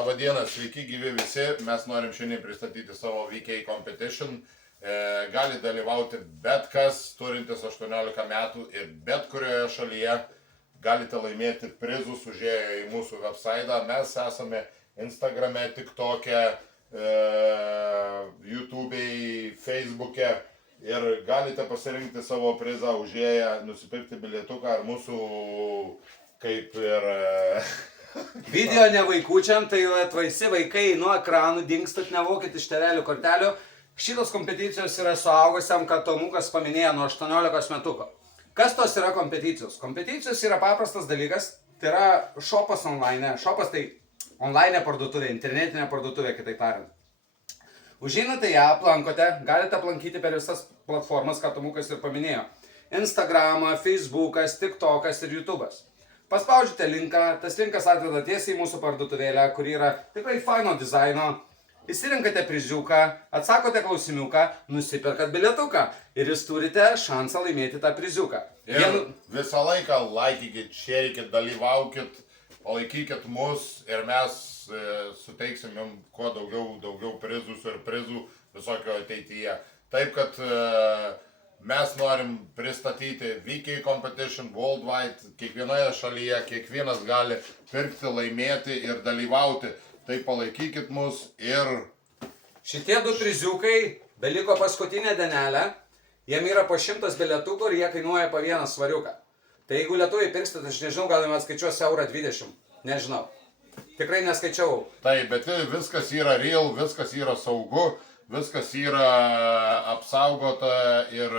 Labadiena, sveiki gyvi visi, mes norim šiandien pristatyti savo VK Competition. Gali dalyvauti bet kas turintis 18 metų ir bet kurioje šalyje. Galite laimėti prizus užėję į mūsų website. Mes esame Instagrame, TikTok'e, YouTube'e, Facebook'e ir galite pasirinkti savo prizą užėję, nusipirkti bilietuką ar mūsų kaip ir... Video ne vaikučiam, tai atvaisi vaikai nuo ekranų, dingstat, nevokit iš tėvelių kortelių. Šitos kompeticijos yra suaugusiam, kad Tomukas paminėjo nuo 18 metuko. Kas tos yra kompeticijos? Kompeticijos yra paprastas dalykas, tai yra šopas online. Šopas tai online parduotuvė, internetinė parduotuvė, kitaip tariant. Užeinate ją, aplankote, galite aplankyti per visas platformas, ką Tomukas ir paminėjo. Instagramą, Facebookas, TikTokas ir YouTube'as. Paspaudžiate linką, tas linkas atveda tiesiai į mūsų parduotuvėlę, kuri yra tikrai faino dizaino. Įsirinkate priziuką, atsakote klausimiuką, nusiperkat bilietuką ir jūs turite šansą laimėti tą priziuką. Ir visą laiką laikykit, šerikit, dalyvaukit, palaikykit mus ir mes suteiksim jums kuo daugiau prizus ir prizų visokio ateityje. Taip, kad mes norim pristatyti VK Competition worldwide, kiekvienoje šalyje, kiekvienas gali pirkti, laimėti ir dalyvauti. Tai palaikykit mus ir... Šitie du priziukai beliko paskutinę dienelę, jiem yra po 100 bilietukų ir jie kainuoja po vieną svariuką. Tai jeigu lietuviai pirkstat, aš nežinau, gal jums atskaičiuos €20, nežinau. Tikrai neskaičiavau. Taip, bet viskas yra real, viskas yra saugu. Viskas yra apsaugota ir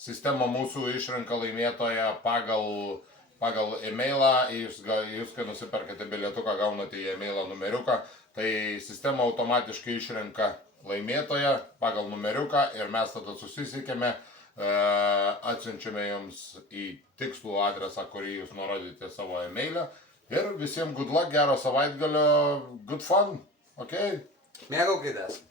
sistema mūsų išrenka laimėtoją pagal e-mailą. Jūs, kai nusiperkate bilietuką, gaunate į e-mailą numeriuką. Tai sistema automatiškai išrenka laimėtoją pagal numeriuką ir mes tada susisiekėme, atsiunčiame jums į tikslų adresą, kurį jūs nurodite savo e-mailą. Ir visiems good luck, gero savaitgalio, good fun, ok? Mėgaukitės.